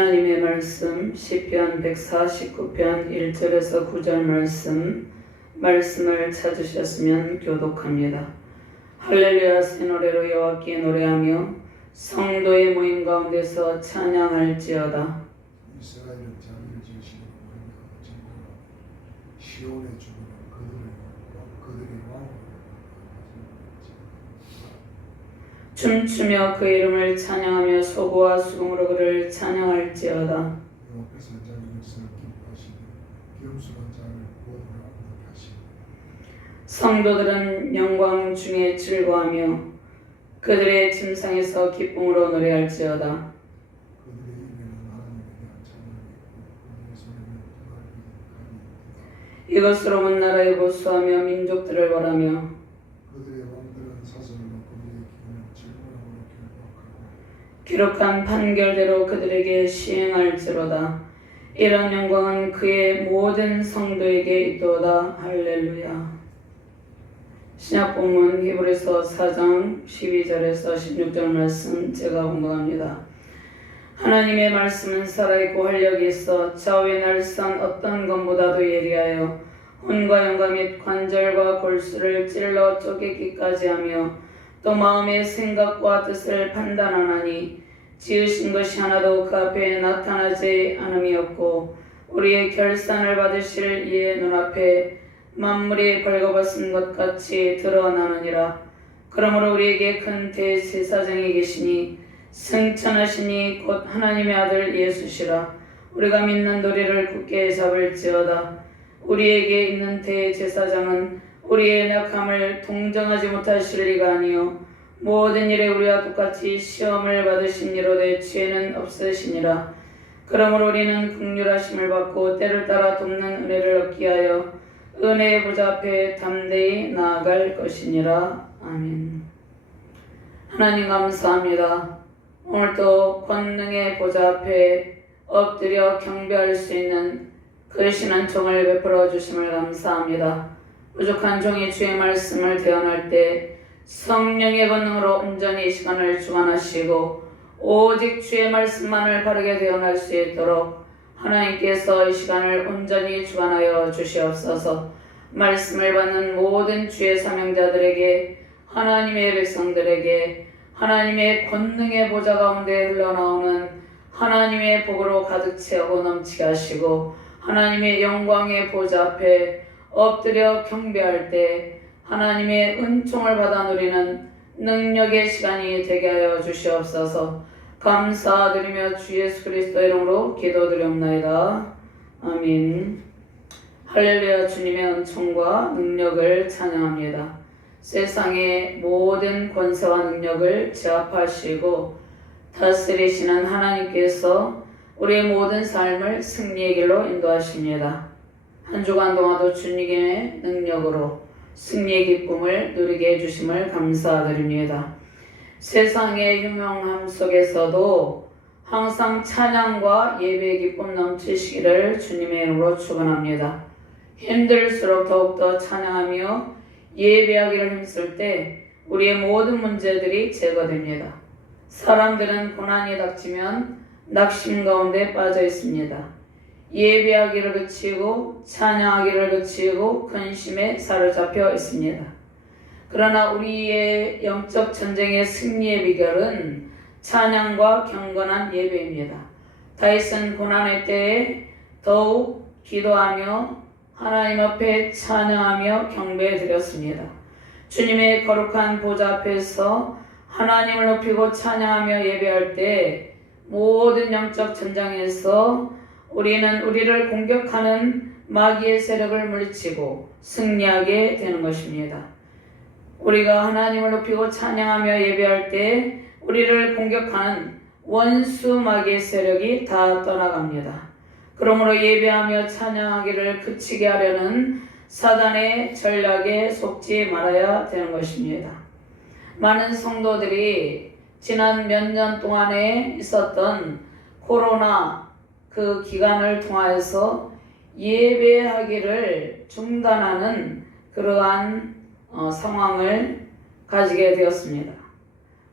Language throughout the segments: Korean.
하나님의 말씀 시편 149편 1절에서 9절 말씀을 찾으셨으면 교독합니다. 할렐루야 새 노래로 여호와께 노래하며 성도의 모임 가운데서 찬양할지어다. 이스라엘은 자기를 지으시는 시온의 주는 그들의 왕을 춤추며 그 이름을 찬양하며 소고와 수금으로 그를 찬양할지어다. 여호와께서 자기 백성을 기뻐하시며 겸손한 자를 구원하라 하시니 성도들은 영광 중에 즐거워하며 그들의 침상에서 기쁨으로 노래할지어다. 그들의 입에는 하나님에 대한 찬양이 있고 그들의 손에는 하나님의 이것으로 온 나라에 고수하며 민족들을 벌하며 그들의 왕들은 사슬로 그들의 기운은 질문함으로 결박하고 기록한 판결대로 그들에게 시행할지로다. 이런 영광은 그의 모든 성도에게 있도다. 할렐루야. 신약본문 히브리서 4장 12절에서 16절 말씀 제가 공부합니다. 하나님의 말씀은 살아있고 활력이 있어 좌우에 날선 어떤 것보다도 예리하여 혼과 영과 및 관절과 골수를 찔러 쪼개기까지 하며 또 마음의 생각과 뜻을 판단하나니 지으신 것이 하나도 그 앞에 나타나지 않음이 없고 우리의 결산을 받으실 이의 눈앞에 만물이 벌거벗은 것 같이 드러나느니라. 그러므로 우리에게 큰 대제사장이 계시니 승천하시니 곧 하나님의 아들 예수시라. 우리가 믿는 도리를 굳게 잡을지어다. 우리에게 있는 대제사장은 우리의 약함을 동정하지 못하실 리가 아니요 모든 일에 우리와 똑같이 시험을 받으신 이로되 죄는 없으시니라. 그러므로 우리는 긍휼하심을 받고 때를 따라 돕는 은혜를 얻기 하여 은혜의 보좌 앞에 담대히 나아갈 것이니라. 아멘. 하나님 감사합니다. 오늘도 권능의 보좌 앞에 엎드려 경배할 수 있는 그 신한 종을 베풀어 주심을 감사합니다. 부족한 종이 주의 말씀을 대언할 때 성령의 권능으로 온전히 이 시간을 주관하시고 오직 주의 말씀만을 바르게 대언할 수 있도록 하나님께서 이 시간을 온전히 주관하여 주시옵소서. 말씀을 받는 모든 주의 사명자들에게 하나님의 백성들에게 하나님의 권능의 보좌 가운데 흘러나오는 하나님의 복으로 가득 채우고 넘치게 하시고 하나님의 영광의 보좌 앞에 엎드려 경배할 때 하나님의 은총을 받아 누리는 능력의 시간이 되게 하여 주시옵소서. 감사드리며 주 예수 그리스도 이름으로 기도드리옵나이다. 아멘. 할렐루야. 주님의 은총과 능력을 찬양합니다. 세상의 모든 권세와 능력을 제압하시고 다스리시는 하나님께서 우리의 모든 삶을 승리의 길로 인도하십니다. 한 주간 동안도 주님의 능력으로 승리의 기쁨을 누리게 해주심을 감사드립니다. 세상의 흉흉함 속에서도 항상 찬양과 예배의 기쁨 넘치시기를 주님의 이름으로 축원합니다. 힘들수록 더욱더 찬양하며 예배하기를 힘쓸 때 우리의 모든 문제들이 제거됩니다. 사람들은 고난이 닥치면 낙심 가운데 빠져 있습니다. 예배하기를 그치고 찬양하기를 그치고 근심에 사로잡혀 있습니다. 그러나 우리의 영적 전쟁의 승리의 비결은 찬양과 경건한 예배입니다. 다윗은 고난의 때에 더욱 기도하며 하나님 앞에 찬양하며 경배해 드렸습니다. 주님의 거룩한 보좌 앞에서 하나님을 높이고 찬양하며 예배할 때 모든 영적 전장에서 우리는 우리를 공격하는 마귀의 세력을 물리치고 승리하게 되는 것입니다. 우리가 하나님을 높이고 찬양하며 예배할 때 우리를 공격하는 원수 마귀의 세력이 다 떠나갑니다. 그러므로 예배하며 찬양하기를 그치게 하려는 사단의 전략에 속지 말아야 되는 것입니다. 많은 성도들이 지난 몇 년 동안에 있었던 코로나 그 기간을 통하여서 예배하기를 중단하는 그러한 상황을 가지게 되었습니다.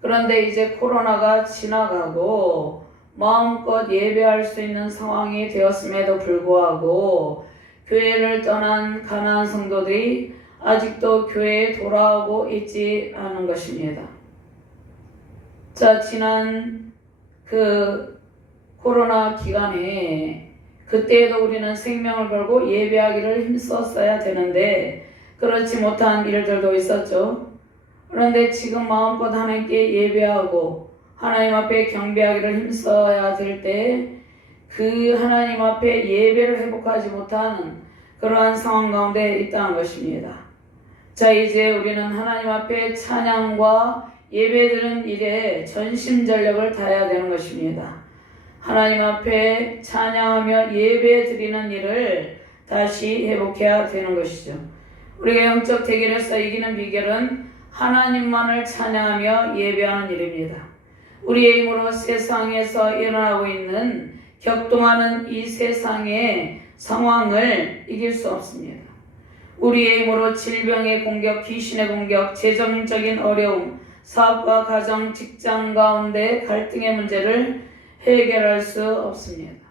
그런데 이제 코로나가 지나가고 마음껏 예배할 수 있는 상황이 되었음에도 불구하고 교회를 떠난 가나안 성도들이 아직도 교회에 돌아오고 있지 않은 것입니다. 자, 지난 코로나 기간에 그때에도 우리는 생명을 걸고 예배하기를 힘썼어야 되는데 그렇지 못한 일들도 있었죠. 그런데 지금 마음껏 하나님께 예배하고 하나님 앞에 경배하기를 힘써야 될 때 그 하나님 앞에 예배를 회복하지 못하는 그러한 상황 가운데 있다는 것입니다. 자, 이제 우리는 하나님 앞에 찬양과 예배드리는 일에 전심전력을 다해야 되는 것입니다. 하나님 앞에 찬양하며 예배드리는 일을 다시 회복해야 되는 것이죠. 우리가 영적 대결에서 이기는 비결은 하나님만을 찬양하며 예배하는 일입니다. 우리의 힘으로 세상에서 일어나고 있는 격동하는 이 세상의 상황을 이길 수 없습니다. 우리의 힘으로 질병의 공격, 귀신의 공격, 재정적인 어려움, 사업과 가정, 직장 가운데 갈등의 문제를 해결할 수 없습니다.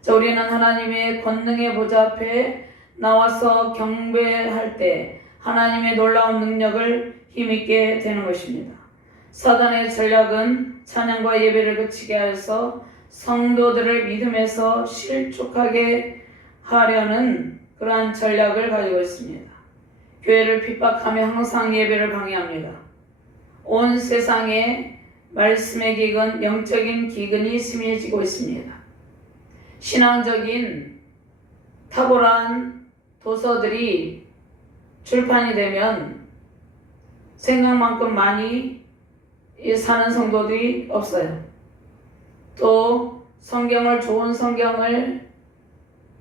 자, 우리는 하나님의 권능의 보좌 앞에 나와서 경배할 때 하나님의 놀라운 능력을 힘있게 되는 것입니다. 사단의 전략은 찬양과 예배를 그치게 하여서 성도들을 믿음에서 실족하게 하려는 그러한 전략을 가지고 있습니다. 교회를 핍박하며 항상 예배를 방해합니다. 온 세상에 말씀의 기근, 영적인 기근이 심해지고 있습니다. 신앙적인 탁월한 도서들이 출판이 되면 생각만큼 많이 사는 성도들이 없어요. 또 성경을, 좋은 성경을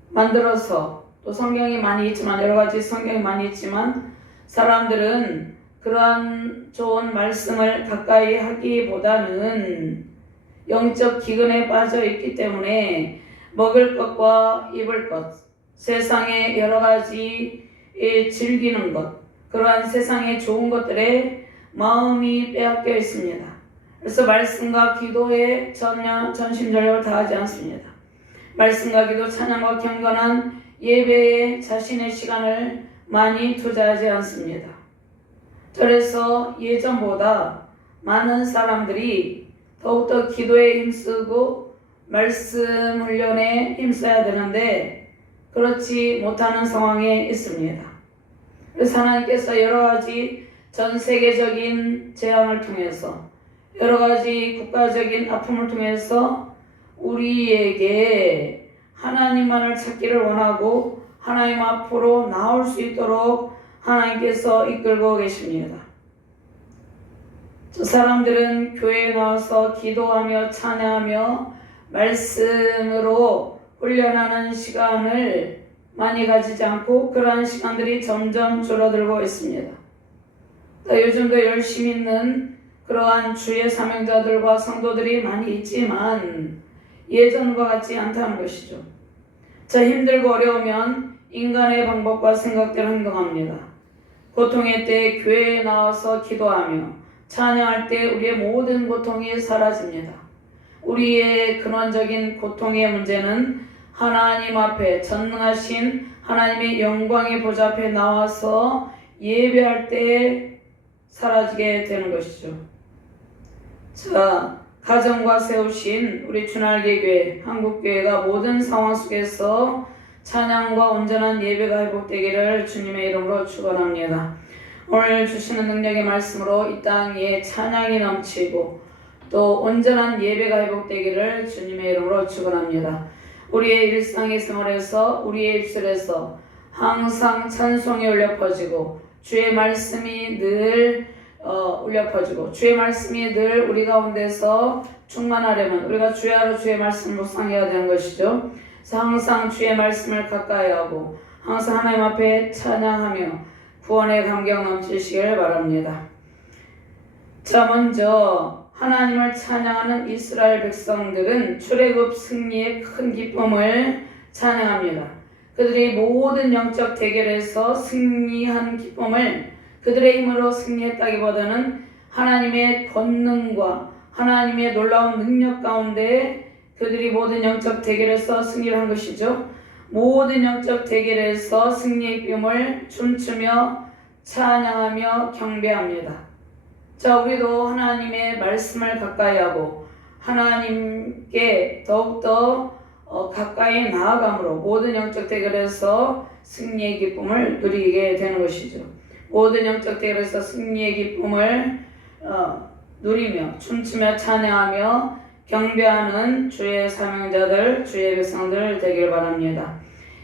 만들어서, 또 성경이 많이 있지만, 여러 가지 성경이 많이 있지만 사람들은 그러한 좋은 말씀을 가까이 하기보다는 영적 기근에 빠져 있기 때문에 먹을 것과 입을 것, 세상의 여러 가지 즐기는 것, 그러한 세상의 좋은 것들에 마음이 빼앗겨 있습니다. 그래서 말씀과 기도에 전심전력을 다하지 않습니다. 말씀과 기도, 찬양과 경건한 예배에 자신의 시간을 많이 투자하지 않습니다. 그래서 예전보다 많은 사람들이 더욱더 기도에 힘쓰고 말씀 훈련에 힘써야 되는데 그렇지 못하는 상황에 있습니다. 그래서 하나님께서 여러 가지 전 세계적인 재앙을 통해서, 여러 가지 국가적인 아픔을 통해서 우리에게 하나님만을 찾기를 원하고 하나님 앞으로 나올 수 있도록 하나님께서 이끌고 계십니다. 저 사람들은 교회에 나와서 기도하며 찬양하며 말씀으로 훈련하는 시간을 많이 가지지 않고 그러한 시간들이 점점 줄어들고 있습니다. 요즘도 열심히 있는 그러한 주의 사명자들과 성도들이 많이 있지만 예전과 같지 않다는 것이죠. 자, 힘들고 어려우면 인간의 방법과 생각대로 행동합니다. 고통의 때 교회에 나와서 기도하며 찬양할 때 우리의 모든 고통이 사라집니다. 우리의 근원적인 고통의 문제는 하나님 앞에, 전능하신 하나님의 영광의 보좌 앞에 나와서 예배할 때 사라지게 되는 것이죠. 자, 가정과 세우신 우리 주날개교회, 한국교회가 모든 상황 속에서 찬양과 온전한 예배가 회복되기를 주님의 이름으로 축원합니다. 오늘 주시는 능력의 말씀으로 이 땅에 찬양이 넘치고 또 온전한 예배가 회복되기를 주님의 이름으로 축원합니다. 우리의 일상의 생활에서, 우리의 입술에서 항상 찬송이 울려 퍼지고 주의 말씀이 늘 울려 퍼지고 주의 말씀이 늘 우리 가운데서 충만하려면 우리가 주의 하루 주의 말씀을 묵상해야 되는 것이죠. 그래서 항상 주의 말씀을 가까이 하고 항상 하나님 앞에 찬양하며 구원의 감격 넘치시길 바랍니다. 자, 먼저 하나님을 찬양하는 이스라엘 백성들은 출애굽 승리의 큰 기쁨을 찬양합니다. 그들이 모든 영적 대결에서 승리한 기쁨을 그들의 힘으로 승리했다기보다는 하나님의 권능과 하나님의 놀라운 능력 가운데 그들이 모든 영적 대결에서 승리를 한 것이죠. 모든 영적 대결에서 승리의 쁨을 춤추며 찬양하며 경배합니다. 자, 우리도 하나님의 말씀을 가까이 하고 하나님께 더욱더 가까이 나아감으로 모든 영적 대결에서 승리의 기쁨을 누리게 되는 것이죠. 모든 영적 대결에서 승리의 기쁨을 누리며 춤추며 찬양하며 경배하는 주의 사명자들, 주의 백성들 되길 바랍니다.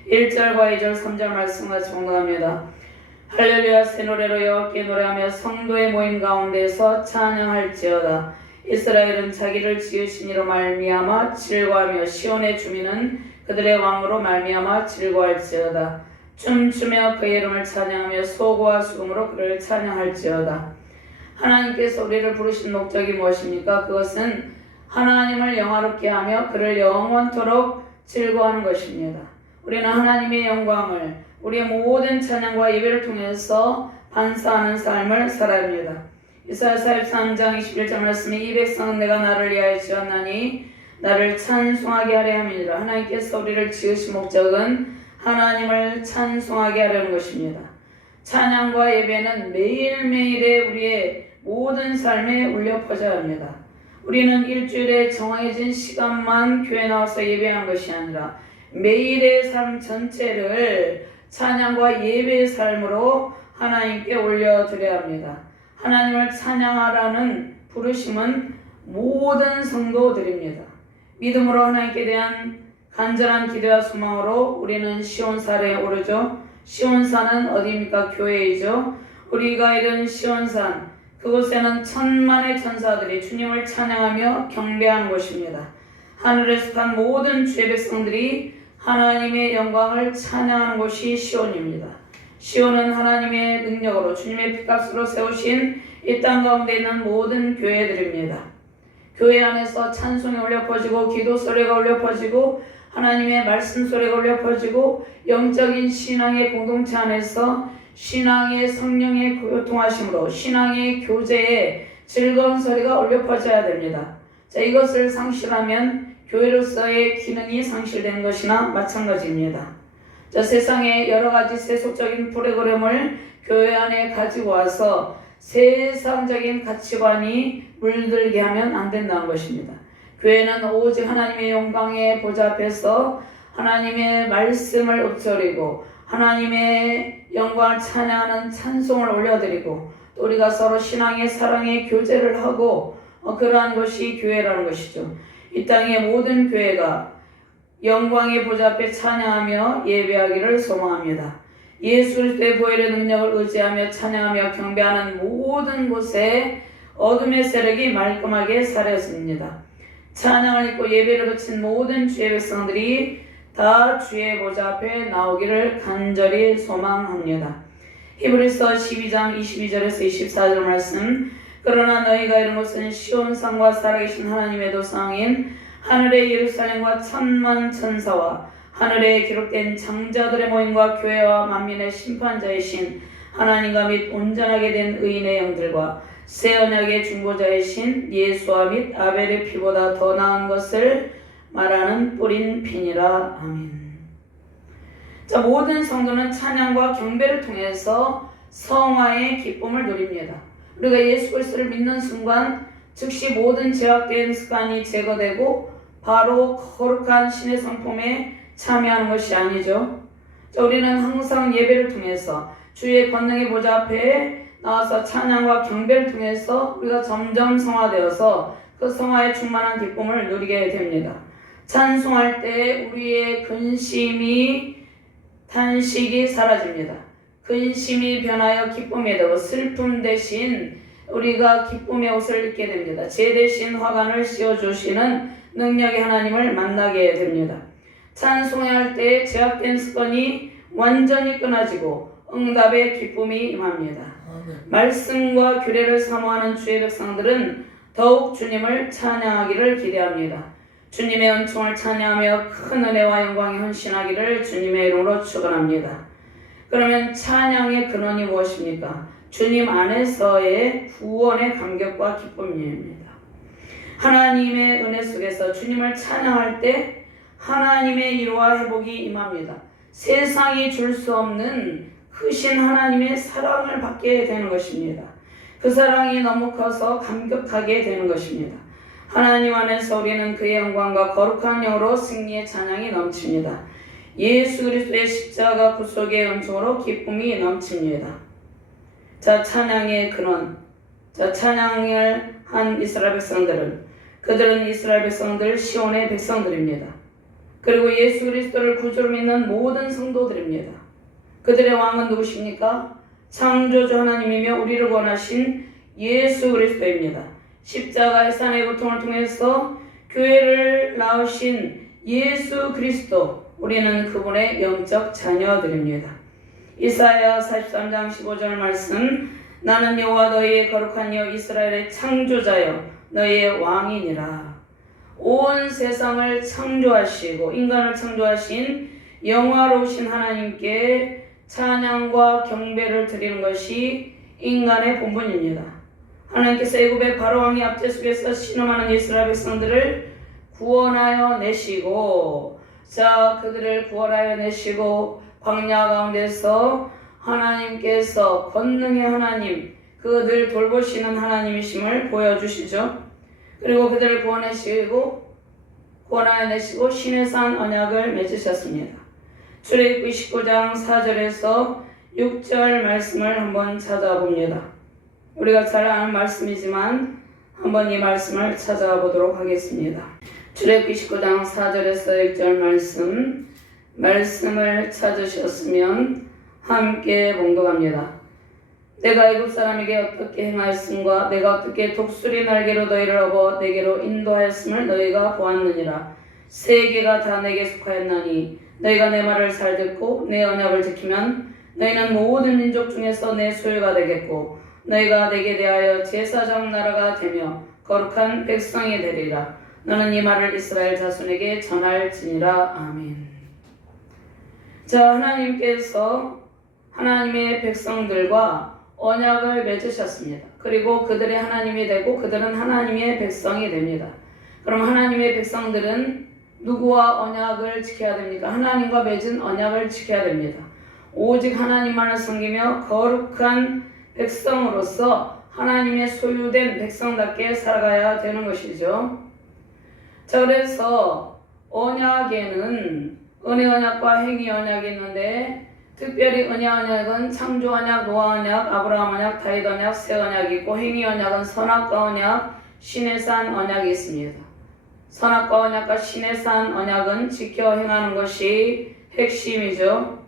1절과 2절, 3절 말씀 같이 공부합니다. 할렐루야, 새 노래로 여호와께 노래하며 성도의 모임 가운데서 찬양할지어다. 이스라엘은 자기를 지으신 이로 말미암아 즐거워하며 시온의 주민은 그들의 왕으로 말미암아 즐거워할지어다. 춤추며 그의 이름을 찬양하며 소고와 수금으로 그를 찬양할지어다. 하나님께서 우리를 부르신 목적이 무엇입니까? 그것은 하나님을 영화롭게 하며 그를 영원토록 즐거워하는 것입니다. 우리는 하나님의 영광을 우리의 모든 찬양과 예배를 통해서 반사하는 삶을 살아야 합니다. 이사야 43장 21절 말씀에 이 백성은 내가 나를 위하여 지었나니 나를 찬송하게 하려 함이니라. 하나님께서 우리를 지으신 목적은 하나님을 찬송하게 하려는 것입니다. 찬양과 예배는 매일매일의 우리의 모든 삶에 울려 퍼져야 합니다. 우리는 일주일에 정해진 시간만 교회 나와서 예배하는 것이 아니라 매일의 삶 전체를 찬양과 예배의 삶으로 하나님께 올려드려야 합니다. 하나님을 찬양하라는 부르심은 모든 성도들입니다. 믿음으로 하나님께 대한 간절한 기대와 소망으로 우리는 시온산에 오르죠. 시온산은 어디입니까? 교회이죠. 우리가 이른 시온산, 그곳에는 천만의 천사들이 주님을 찬양하며 경배하는 곳입니다. 하늘에 속한 모든 주의 백성들이 하나님의 영광을 찬양하는 곳이 시온입니다. 시온은 하나님의 능력으로 주님의 피값으로 세우신 이 땅 가운데 있는 모든 교회들입니다. 교회 안에서 찬송이 울려 퍼지고 기도 소리가 울려 퍼지고 하나님의 말씀 소리가 울려 퍼지고 영적인 신앙의 공동체 안에서 신앙의 성령의 교통하심으로 신앙의 교제에 즐거운 소리가 울려 퍼져야 됩니다. 자, 이것을 상실하면 교회로서의 기능이 상실된 것이나 마찬가지입니다. 자, 세상에 여러 가지 세속적인 프로그램을 교회 안에 가지고 와서 세상적인 가치관이 물들게 하면 안 된다는 것입니다. 교회는 오직 하나님의 영광의 보좌 앞에서 하나님의 말씀을 읊조리고 하나님의 영광을 찬양하는 찬송을 올려드리고 또 우리가 서로 신앙의 사랑의 교제를 하고 그러한 것이 교회라는 것이죠. 이 땅의 모든 교회가 영광의 보좌 앞에 찬양하며 예배하기를 소망합니다. 예수 그리스도의 보혈의 능력을 의지하며 찬양하며 경배하는 모든 곳에 어둠의 세력이 말끔하게 사라졌습니다. 찬양을 잊고 예배를 그친 모든 주의 백성들이 다 주의 보좌 앞에 나오기를 간절히 소망합니다. 히브리서 12장 22절에서 24절 말씀. 그러나 너희가 이른 곳은 시온산과 살아계신 하나님의 도상인 하늘의 예루살렘과 천만 천사와 하늘에 기록된 장자들의 모임과 교회와 만민의 심판자이신 하나님과 및 온전하게 된 의인의 영들과 새 언약의 중보자이신 예수와 및 아벨의 피보다 더 나은 것을 말하는 뿌린 피니라. 아멘. 자, 모든 성도는 찬양과 경배를 통해서 성화의 기쁨을 누립니다. 우리가 예수 그리스도를 믿는 순간 즉시 모든 제약된 습관이 제거되고 바로 거룩한 신의 성품에 참여하는 것이 아니죠. 자, 우리는 항상 예배를 통해서 주의 권능의 보좌 앞에 나와서 찬양과 경배를 통해서 우리가 점점 성화되어서 그 성화의 충만한 기쁨을 누리게 됩니다. 찬송할 때 우리의 근심이 탄식이 사라집니다. 근심이 변하여 기쁨이 되고 슬픔 대신 우리가 기쁨의 옷을 입게 됩니다. 죄 대신 화관을 씌워주시는 능력의 하나님을 만나게 됩니다. 찬송할 때 제약된 습관이 완전히 끊어지고 응답의 기쁨이 임합니다. 아멘. 말씀과 규례를 사모하는 주의 백성들은 더욱 주님을 찬양하기를 기대합니다. 주님의 은총을 찬양하며 큰 은혜와 영광에 헌신하기를 주님의 이름으로 축원합니다. 그러면 찬양의 근원이 무엇입니까? 주님 안에서의 구원의 감격과 기쁨입니다. 하나님의 은혜 속에서 주님을 찬양할 때 하나님의 위로와 회복이 임합니다. 세상이 줄 수 없는 크신 하나님의 사랑을 받게 되는 것입니다. 그 사랑이 너무 커서 감격하게 되는 것입니다. 하나님 안에서 우리는 그의 영광과 거룩한 영으로 승리의 찬양이 넘칩니다. 예수 그리스도의 십자가 구속의 은총으로 기쁨이 넘칩니다. 자, 찬양의 근원, 자, 찬양을 한 이스라엘 백성들은, 그들은 이스라엘 백성들, 시온의 백성들입니다. 그리고 예수 그리스도를 구주로 믿는 모든 성도들입니다. 그들의 왕은 누구십니까? 창조주 하나님이며 우리를 구원하신 예수 그리스도입니다. 십자가의 산의 고통을 통해서 교회를 낳으신 예수 그리스도, 우리는 그분의 영적 자녀들입니다. 이사야 43장 15절 말씀, 나는 여호와 너희의 거룩한 여 이스라엘의 창조자여 너희의 왕이니라. 온 세상을 창조하시고 인간을 창조하신 영화로우신 하나님께 찬양과 경배를 드리는 것이 인간의 본분입니다. 하나님께서 애굽의 바로 왕의 압제 속에서 신음하는 이스라엘 백성들을 구원하여 내시고, 자, 그들을 구원하여 내시고 광야 가운데서 하나님께서 권능의 하나님, 그들 돌보시는 하나님이심을 보여주시죠. 그리고 그들을 구원하여 내시고 신의 산 언약을 맺으셨습니다. 출애굽기 19장 4절에서 6절 말씀을 한번 찾아봅니다. 우리가 잘 아는 말씀이지만 한번 이 말씀을 찾아보도록 하겠습니다. 출애굽기 19장 4절에서 6절 말씀을 찾으셨으면 함께 봉독합니다. 내가 애굽 사람에게 어떻게 행하였음과 내가 어떻게 독수리 날개로 너희를 업어 내게로 인도하였음을 너희가 보았느니라. 세계가 다 내게 속하였나니 너희가 내 말을 잘 듣고 내 언약을 지키면 너희는 모든 민족 중에서 내 소유가 되겠고 너희가 내게 대하여 제사장 나라가 되며 거룩한 백성이 되리라. 너는 이 말을 이스라엘 자손에게 전할지니라. 아멘. 자, 하나님께서 하나님의 백성들과 언약을 맺으셨습니다. 그리고 그들의 하나님이 되고 그들은 하나님의 백성이 됩니다. 그럼 하나님의 백성들은 누구와 언약을 지켜야 됩니까? 하나님과 맺은 언약을 지켜야 됩니다. 오직 하나님만을 섬기며 거룩한 백성으로서 하나님의 소유된 백성답게 살아가야 되는 것이죠. 자, 그래서 언약에는 은혜 언약과 행위 언약이 있는데, 특별히 은혜 언약은 창조 언약, 노아 언약, 아브라함 언약, 다윗 언약, 새 언약이 있고, 행위 언약은 선악과 언약, 신의 산 언약이 있습니다. 선악과 언약과 신의 산 언약은 지켜 행하는 것이 핵심이죠.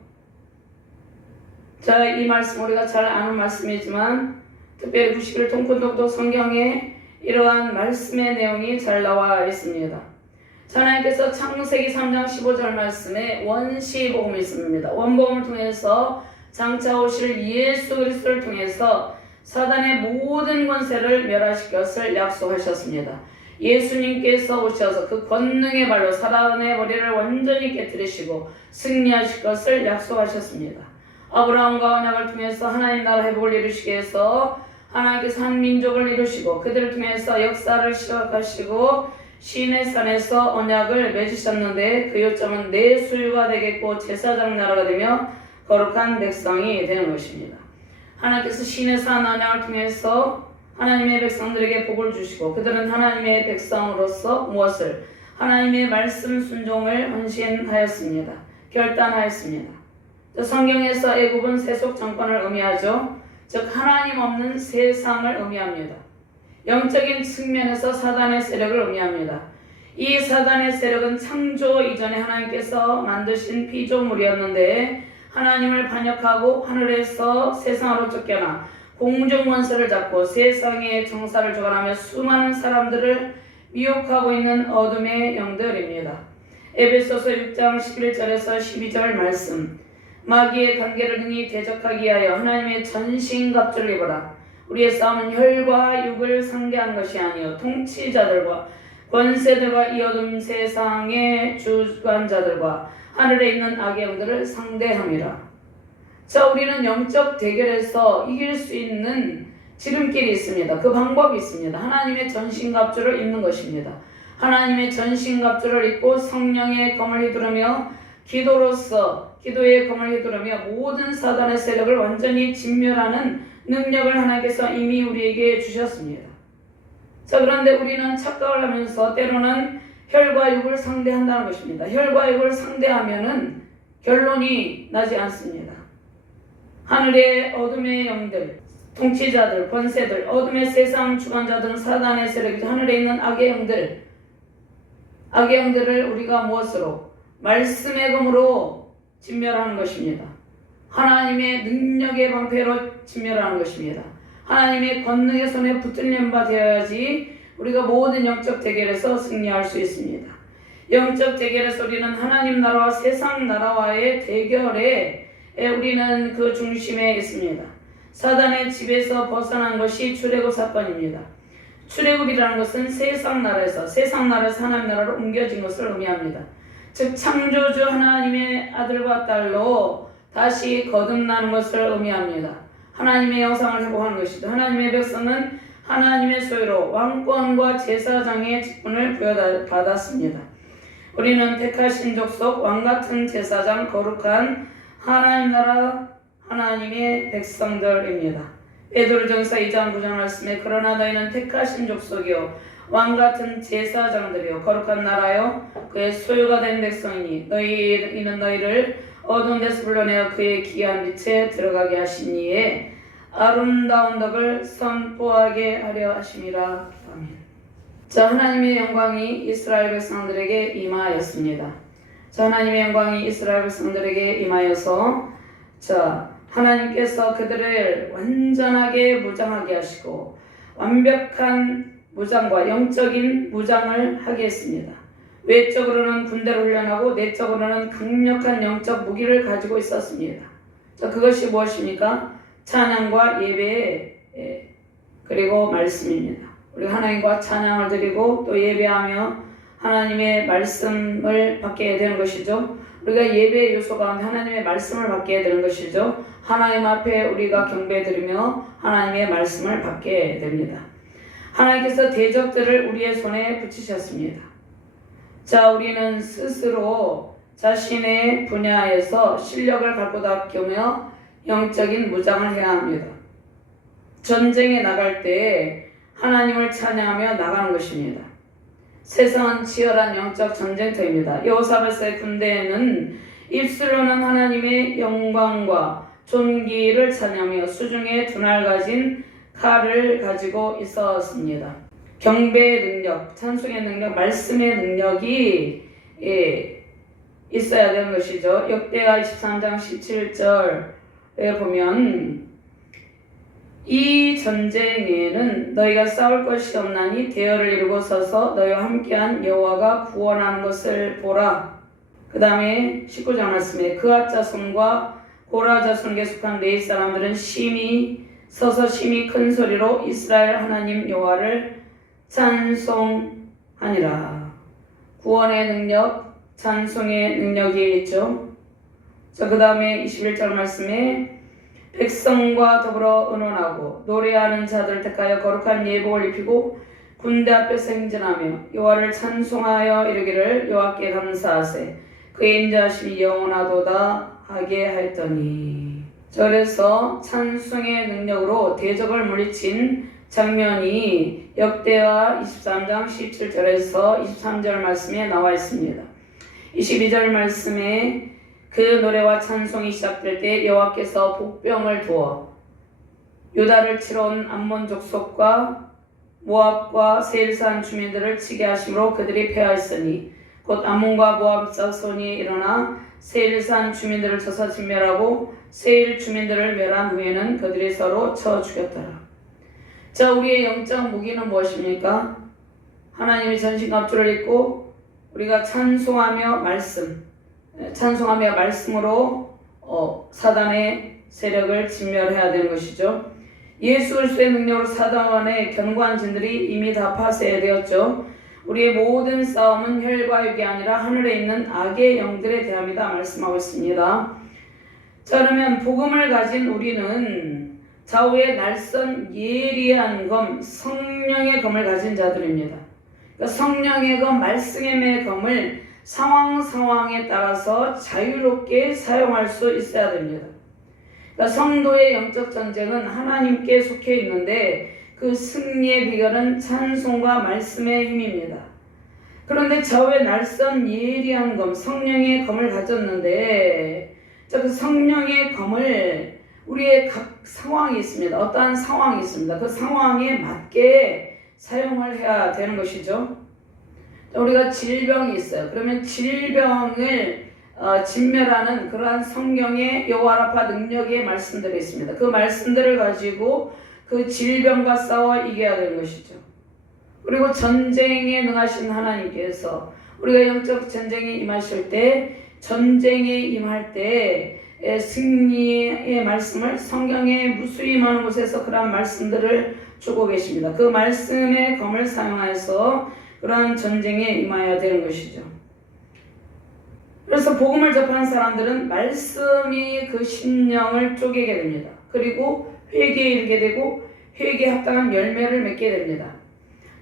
자, 이 말씀 우리가 잘 아는 말씀이지만 특별히 91 통큰독도 성경에 이러한 말씀의 내용이 잘 나와 있습니다. 하나님께서 창세기 3장 15절 말씀에 원시복음이 있습니다. 원복음을 통해서 장차 오실 예수 그리스도를 통해서 사단의 모든 권세를 멸하실 것을 약속하셨습니다. 예수님께서 오셔서 그 권능의 발로 사단의 머리를 완전히 깨뜨리시고 승리하실 것을 약속하셨습니다. 아브라함과 언약을 통해서 하나님 나라 회복을 이루시기 위해서 하나님께서 한 민족을 이루시고 그들을 통해서 역사를 시작하시고 시내 산에서 언약을 맺으셨는데 그 요점은 내 소유가 되겠고 제사장 나라가 되며 거룩한 백성이 되는 것입니다. 하나님께서 시내 산 언약을 통해서 하나님의 백성들에게 복을 주시고 그들은 하나님의 백성으로서 무엇을? 하나님의 말씀 순종을 헌신하였습니다. 결단하였습니다. 성경에서 애굽은 세속 정권을 의미하죠. 즉 하나님 없는 세상을 의미합니다. 영적인 측면에서 사단의 세력을 의미합니다. 이 사단의 세력은 창조 이전에 하나님께서 만드신 피조물이었는데 하나님을 반역하고 하늘에서 세상으로 쫓겨나 공중원수를 잡고 세상의 정사를 주관하며 수많은 사람들을 미혹하고 있는 어둠의 영들입니다. 에베소서 6장 11절에서 12절 말씀, 마귀의 관계를 능히 대적하기 위하여 하나님의 전신갑주를 입어라. 우리의 싸움은 혈과 육을 상대하는 것이 아니요 통치자들과 권세들과 이 어둠 세상의 주관자들과 하늘에 있는 악의 영들을 상대함이라. 자, 우리는 영적 대결에서 이길 수 있는 지름길이 있습니다. 그 방법이 있습니다. 하나님의 전신갑주를 입는 것입니다. 하나님의 전신갑주를 입고 성령의 검을 휘두르며 기도의 검을 휘두르며 모든 사단의 세력을 완전히 진멸하는 능력을 하나님께서 이미 우리에게 주셨습니다. 자, 그런데 우리는 착각을 하면서 때로는 혈과 육을 상대한다는 것입니다. 혈과 육을 상대하면은 결론이 나지 않습니다. 하늘의 어둠의 영들, 통치자들, 권세들, 어둠의 세상 주관자들은 사단의 세력이죠. 하늘에 있는 악의 영들을 우리가 무엇으로? 말씀의 검으로 진멸하는 것입니다. 하나님의 능력의 방패로 진멸하는 것입니다. 하나님의 권능의 손에 붙들린 바 되어야지 우리가 모든 영적 대결에서 승리할 수 있습니다. 영적 대결에서 우리는 하나님 나라와 세상 나라와의 대결에 우리는 그 중심에 있습니다. 사단의 집에서 벗어난 것이 출애굽 사건입니다. 출애굽이라는 것은 세상 나라에서 하나님 나라로 옮겨진 것을 의미합니다. 즉 창조주 하나님의 아들과 딸로 다시 거듭나는 것을 의미합니다. 하나님의 영상을 회복하는 것이죠. 하나님의 백성은 하나님의 소유로 왕권과 제사장의 직분을 부여받았습니다. 우리는 택하신 족속, 왕같은 제사장, 거룩한 하나님 나라 하나님의 백성들입니다. 베드로전서 2장 9절 말씀에 그러나 너희는 택하신 족속이요 왕같은 제사장들이요 거룩한 나라요 그의 소유가 된 백성이니 너희는 너희를 어두운 데서 불러내어 그의 귀한 빛에 들어가게 하시니에 아름다운 덕을 선포하게 하려 하심이라. 아멘. 자, 하나님의 영광이 이스라엘 백성들에게 임하였습니다. 자, 하나님의 영광이 이스라엘 백성들에게 임하여서 하나님께서 그들을 완전하게 무장하게 하시고 완벽한 무장과 영적인 무장을 하게 했습니다. 외적으로는 군대를 훈련하고 내적으로는 강력한 영적 무기를 가지고 있었습니다. 자, 그것이 무엇입니까? 찬양과 예배 그리고 말씀입니다. 우리가 하나님과 찬양을 드리고 또 예배하며 하나님의 말씀을 받게 되는 것이죠. 우리가 예배의 요소 가운데 하나님의 말씀을 받게 되는 것이죠. 하나님 앞에 우리가 경배드리며 하나님의 말씀을 받게 됩니다. 하나님께서 대적들을 우리의 손에 붙이셨습니다. 자, 우리는 스스로 자신의 분야에서 실력을 갖고 닦으며 영적인 무장을 해야 합니다. 전쟁에 나갈 때 하나님을 찬양하며 나가는 것입니다. 세상은 치열한 영적 전쟁터입니다. 여호사밧의 군대에는 입술로는 하나님의 영광과 존귀를 찬양하며 수중에 두 날 가진 칼을 가지고 있었습니다. 경배의 능력, 찬송의 능력, 말씀의 능력이 있어야 되는 것이죠. 역대하 23장 17절에 보면 이 전쟁에는 너희가 싸울 것이 없나니 대열을 이루고 서서 너희와 함께한 여호와가 구원하는 것을 보라. 그 다음에 19절 말씀에 그앗 자손과 고라 자손에게 속한 레위 사람들은 서서 심히 큰 소리로 이스라엘 하나님 여호와를 찬송하니라. 구원의 능력, 찬송의 능력이 있죠. 자, 그 다음에 21절 말씀에 백성과 더불어 의논하고 노래하는 자들을 택하여 거룩한 예복을 입히고 군대 앞에서 행진하며 여호와를 찬송하여 이르기를 여호와께 감사하세 그의 인자하심이 영원하도다 하게 하였더니. 그래서 찬송의 능력으로 대적을 물리친 장면이 역대하 23장 17절에서 23절 말씀에 나와 있습니다. 22절 말씀에 그 노래와 찬송이 시작될 때 여호와께서 복병을 두어 유다를 치러 온 암몬 족속과 모압과 세일산 주민들을 치게 하심으로 그들이 패하였으니 곧 암몬과 모압 자손이 일어나 세일산 주민들을 쳐서 진멸하고 세일 주민들을 멸한 후에는 그들이 서로 쳐 죽였더라. 자, 우리의 영적 무기는 무엇입니까? 하나님의 전신갑주를 입고 우리가 찬송하며 말씀으로 사단의 세력을 진멸해야 되는 것이죠. 예수 그리스도의 능력으로 사단의 견고한 진들이 이미 다 파쇄되었죠. 우리의 모든 싸움은 혈과 육이 아니라 하늘에 있는 악의 영들에 대함이다 말씀하고 있습니다. 자, 그러면 복음을 가진 우리는 좌우에 날선 예리한 검, 성령의 검을 가진 자들입니다. 그러니까 성령의 검, 말씀의 검을 상황에 따라서 자유롭게 사용할 수 있어야 됩니다. 그러니까 성도의 영적 전쟁은 하나님께 속해 있는데 그 승리의 비결은 찬송과 말씀의 힘입니다. 그런데 좌우에 날선 예리한 검, 성령의 검을 가졌는데 그 성령의 검을 우리의 각 상황이 있습니다. 어떠한 상황이 있습니다. 그 상황에 맞게 사용을 해야 되는 것이죠. 우리가 질병이 있어요. 그러면 질병을 진멸하는 그러한 성경의 여호와라파 능력의 말씀들이 있습니다. 그 말씀들을 가지고 그 질병과 싸워 이겨야 되는 것이죠. 그리고 전쟁에 능하신 하나님께서 우리가 영적 전쟁에 임하실 때, 전쟁에 임할 때 승리의 말씀을 성경에 무수히 많은 곳에서 그러한 말씀들을 주고 계십니다. 그 말씀의 검을 사용해서 그러한 전쟁에 임해야 되는 것이죠. 그래서 복음을 접하는 사람들은 말씀이 그 심령을 쪼개게 됩니다. 그리고 회개에 이르게 되고 회개에 합당한 열매를 맺게 됩니다.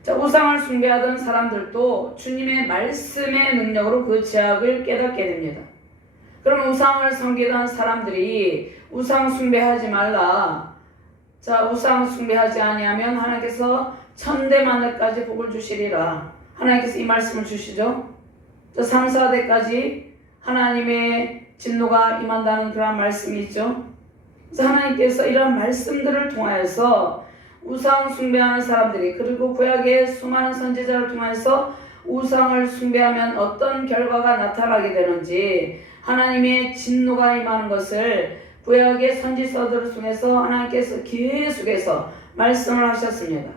자, 우상을 숭배하던 사람들도 주님의 말씀의 능력으로 그 죄악을 깨닫게 됩니다. 그럼 우상을 섬기던 사람들이 우상 숭배하지 말라. 자, 우상 숭배하지 아니하면 하나님께서 천대 만대까지 복을 주시리라. 하나님께서 이 말씀을 주시죠. 자, 3, 4대까지 하나님의 진노가 임한다는 그런 말씀이 있죠. 그래서 하나님께서 이러한 말씀들을 통하여서 우상 숭배하는 사람들이, 그리고 구약의 수많은 선지자를 통해서 우상을 숭배하면 어떤 결과가 나타나게 되는지, 하나님의 진노가 임하는 것을 구약의 선지서들을 통해서 하나님께서 계속해서 말씀을 하셨습니다.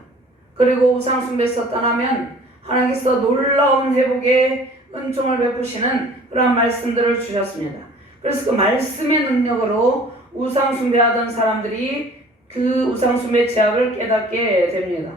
그리고 우상 숭배에서 떠나면 하나님께서 놀라운 회복의 은총을 베푸시는 그런 말씀들을 주셨습니다. 그래서 그 말씀의 능력으로 우상 숭배하던 사람들이 그 우상 숭배 죄악을 깨닫게 됩니다.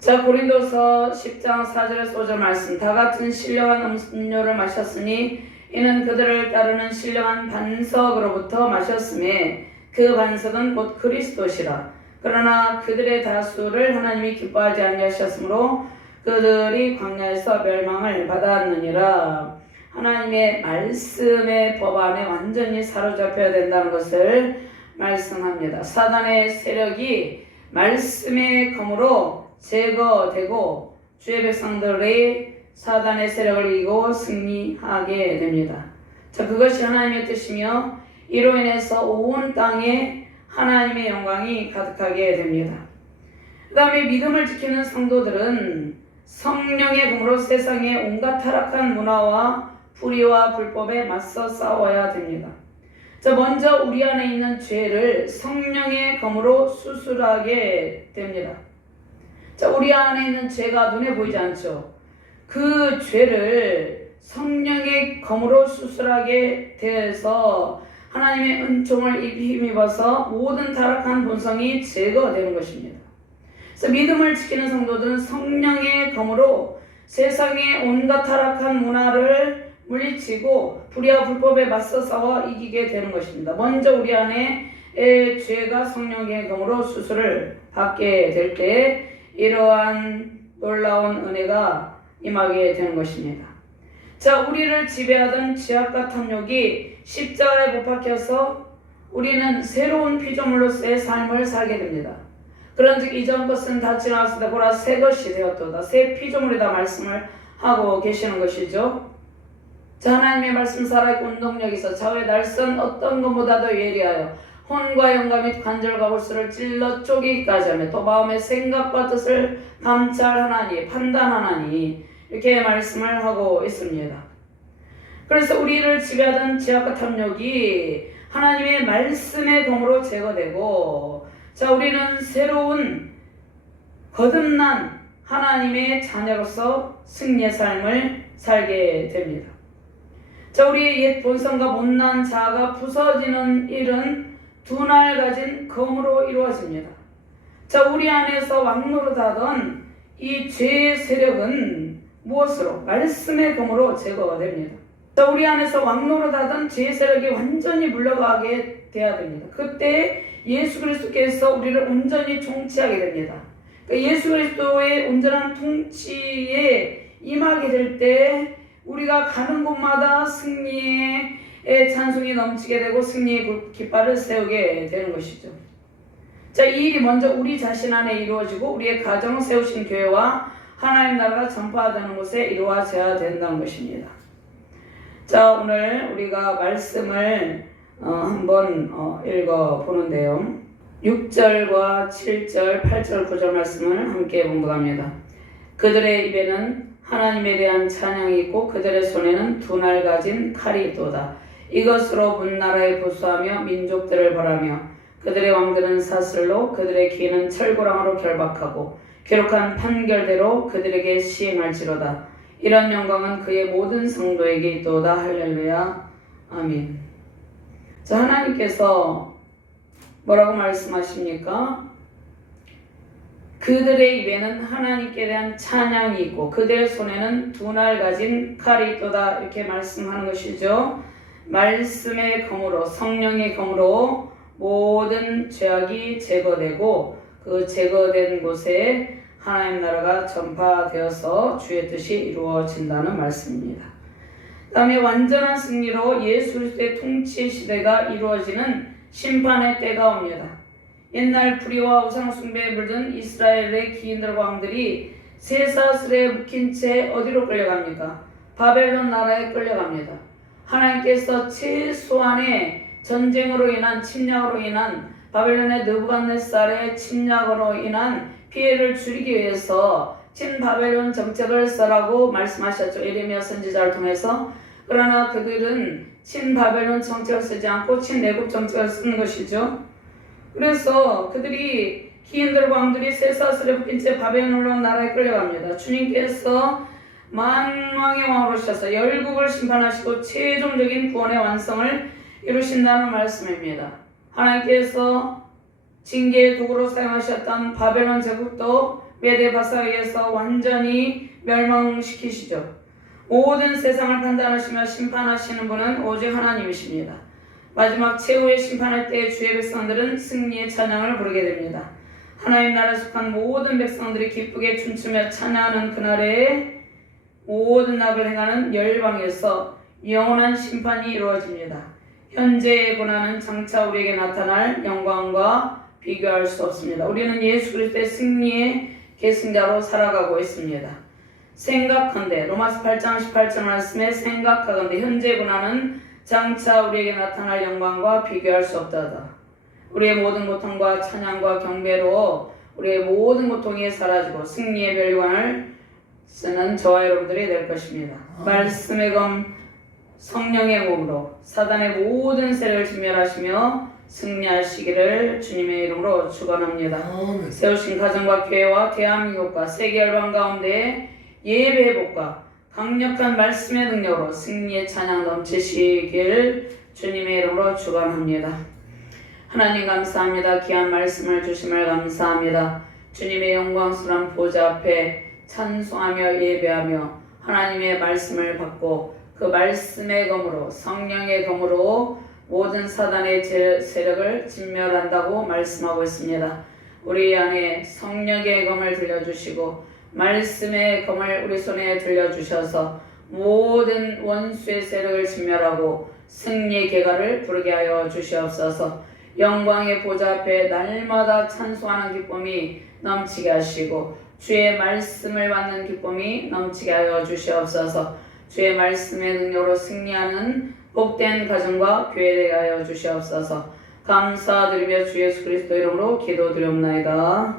자, 고린도서 10장 4절에서 5절 말씀. 다 같은 신령한 음료를 마셨으니 이는 그들을 따르는 신령한 반석으로부터 마셨음에 그 반석은 곧 그리스도시라. 그러나 그들의 다수를 하나님이 기뻐하지 아니하셨으므로 그들이 광야에서 멸망을 받았느니라. 하나님의 말씀의 법 안에 완전히 사로잡혀야 된다는 것을 말씀합니다. 사단의 세력이 말씀의 검으로 제거되고 주의 백성들이 사단의 세력을 이기고 승리하게 됩니다. 자, 그것이 하나님의 뜻이며 이로 인해서 온 땅에 하나님의 영광이 가득하게 됩니다. 그 다음에 믿음을 지키는 성도들은 성령의 검으로 세상의 온갖 타락한 문화와 불의와 불법에 맞서 싸워야 됩니다. 자, 먼저 우리 안에 있는 죄를 성령의 검으로 수술하게 됩니다. 자, 우리 안에 있는 죄가 눈에 보이지 않죠. 그 죄를 성령의 검으로 수술하게 돼서 하나님의 은총을 힘입어서 모든 타락한 본성이 제거되는 것입니다. 그래서 믿음을 지키는 성도들은 성령의 검으로 세상의 온갖 타락한 문화를 물리치고 불의와 불법에 맞서 싸워 이기게 되는 것입니다. 먼저 우리 안에 죄가 성령의 검으로 수술을 받게 될 때 이러한 놀라운 은혜가 임하게 되는 것입니다. 자, 우리를 지배하던 죄악과 탐욕이 십자가에 못 박혀서 우리는 새로운 피조물로서의 삶을 살게 됩니다. 그런즉 이전 것은 다 지나갔으되 보라 새 것이 되었도다. 새 피조물이다 말씀을 하고 계시는 것이죠. 자, 하나님의 말씀 살아있고 운동력이 있어 좌우에 날선 어떤 것보다도 예리하여 혼과 영과 및 관절과 골수를 찔러 쪼개기까지 하며 또 마음의 생각과 뜻을 감찰하나니 판단하나니 이렇게 말씀을 하고 있습니다. 그래서 우리를 지배하던 죄악과 탐욕이 하나님의 말씀의 검으로 제거되고, 자, 우리는 새로운 거듭난 하나님의 자녀로서 승리의 삶을 살게 됩니다. 자, 우리의 옛 본성과 못난 자아가 부서지는 일은 두 날 가진 검으로 이루어집니다. 자, 우리 안에서 왕노릇하던 이 죄의 세력은 무엇으로? 말씀의 검으로 제거가 됩니다. 자, 우리 안에서 왕노릇하던 죄 세력이 완전히 물러가게 돼야 됩니다. 그때 예수 그리스도께서 우리를 온전히 통치하게 됩니다. 그러니까 예수 그리스도의 온전한 통치에 임하게 될 때 우리가 가는 곳마다 승리의 찬송이 넘치게 되고 승리의 깃발을 세우게 되는 것이죠. 자, 이 일이 먼저 우리 자신 안에 이루어지고 우리의 가정을 세우신 교회와 하나님 나라가 전파되는 곳에 이루어져야 된다는 것입니다. 자, 오늘 우리가 말씀을 한번 읽어보는데요. 6절과 7절, 8절, 9절 말씀을 함께 봉독합니다. 그들의 입에는 하나님에 대한 찬양이 있고 그들의 손에는 두 날 가진 칼이 있도다. 이것으로 문나라에 보수하며 민족들을 벌하며 그들의 왕들은 사슬로 그들의 귀는 철고랑으로 결박하고 기록한 판결대로 그들에게 시행할지로다. 이런 영광은 그의 모든 성도에게 있도다. 할렐루야. 아멘. 자, 하나님께서 뭐라고 말씀하십니까? 그들의 입에는 하나님께 대한 찬양이 있고 그들의 손에는 두 날 가진 칼이 있도다. 이렇게 말씀하는 것이죠. 말씀의 검으로, 성령의 검으로 모든 죄악이 제거되고 그 제거된 곳에 하나님 나라가 전파되어서 주의 뜻이 이루어진다는 말씀입니다. 그 다음에 완전한 승리로 예수 그리스도의 통치 시대가 이루어지는 심판의 때가 옵니다. 옛날 불의와 우상 숭배에 물든 이스라엘의 기인들과 왕들이 쇠사슬에 묶인 채 어디로 끌려갑니까? 바벨론 나라에 끌려갑니다. 하나님께서 최소한의 전쟁으로 인한 침략으로 인한 바벨론의 느부갓네살의 침략으로 인한 피해를 줄이기 위해서 친바벨론 정책을 써라고 말씀하셨죠. 예레미야 선지자를 통해서. 그러나 그들은 친바벨론 정책을 쓰지 않고 친내국 정책을 쓰는 것이죠. 그래서 그들이 기인들 왕들이 쇠사슬에 묶인 채 바벨론 나라에 끌려갑니다. 주님께서 만왕의 왕으로 오셔서 열국을 심판하시고 최종적인 구원의 완성을 이루신다는 말씀입니다. 하나님께서 징계의 도구로 사용하셨던 바벨론 제국도 메데 바사에 의해서 완전히 멸망시키시죠. 모든 세상을 판단하시며 심판하시는 분은 오직 하나님이십니다. 마지막 최후의 심판할 때 주의 백성들은 승리의 찬양을 부르게 됩니다. 하나님 나라에 속한 모든 백성들이 기쁘게 춤추며 찬양하는 그날에 모든 악을 행하는 열방에서 영원한 심판이 이루어집니다. 현재의 고난은 장차 우리에게 나타날 영광과 비교할 수 없습니다. 우리는 예수 그리스도의 승리의 계승자로 살아가고 있습니다. 생각한데 로마서 8장 18절 말씀에 생각하건대 현재의 고난은 장차 우리에게 나타날 영광과 비교할 수 없다다. 우리의 모든 고통과 찬양과 경배로 우리의 모든 고통이 사라지고 승리의 멸관을 쓰는 저와 여러분들이 될 것입니다. 말씀의 검 성령의 몸으로 사단의 모든 세력을 진멸하시며 승리하시기를 주님의 이름으로 축원합니다. 세우신 가정과 교회와 대한민국과 세계 열방 가운데 예배 회복과 강력한 말씀의 능력으로 승리의 찬양 넘치시길 주님의 이름으로 축원합니다. 하나님 감사합니다. 귀한 말씀을 주심을 감사합니다. 주님의 영광스러운 보좌 앞에 찬송하며 예배하며 하나님의 말씀을 받고 그 말씀의 검으로 성령의 검으로 모든 사단의 세력을 진멸한다고 말씀하고 있습니다. 우리 안에 성령의 검을 들려주시고 말씀의 검을 우리 손에 들려주셔서 모든 원수의 세력을 진멸하고 승리의 계가를 부르게 하여 주시옵소서. 영광의 보좌 앞에 날마다 찬송하는 기쁨이 넘치게 하시고 주의 말씀을 받는 기쁨이 넘치게 하여 주시옵소서. 주의 말씀의 능력으로 승리하는 복된 가정과 교회 되게 하여 주시옵소서. 감사드리며 주 예수 그리스도 이름으로 기도드리옵나이다.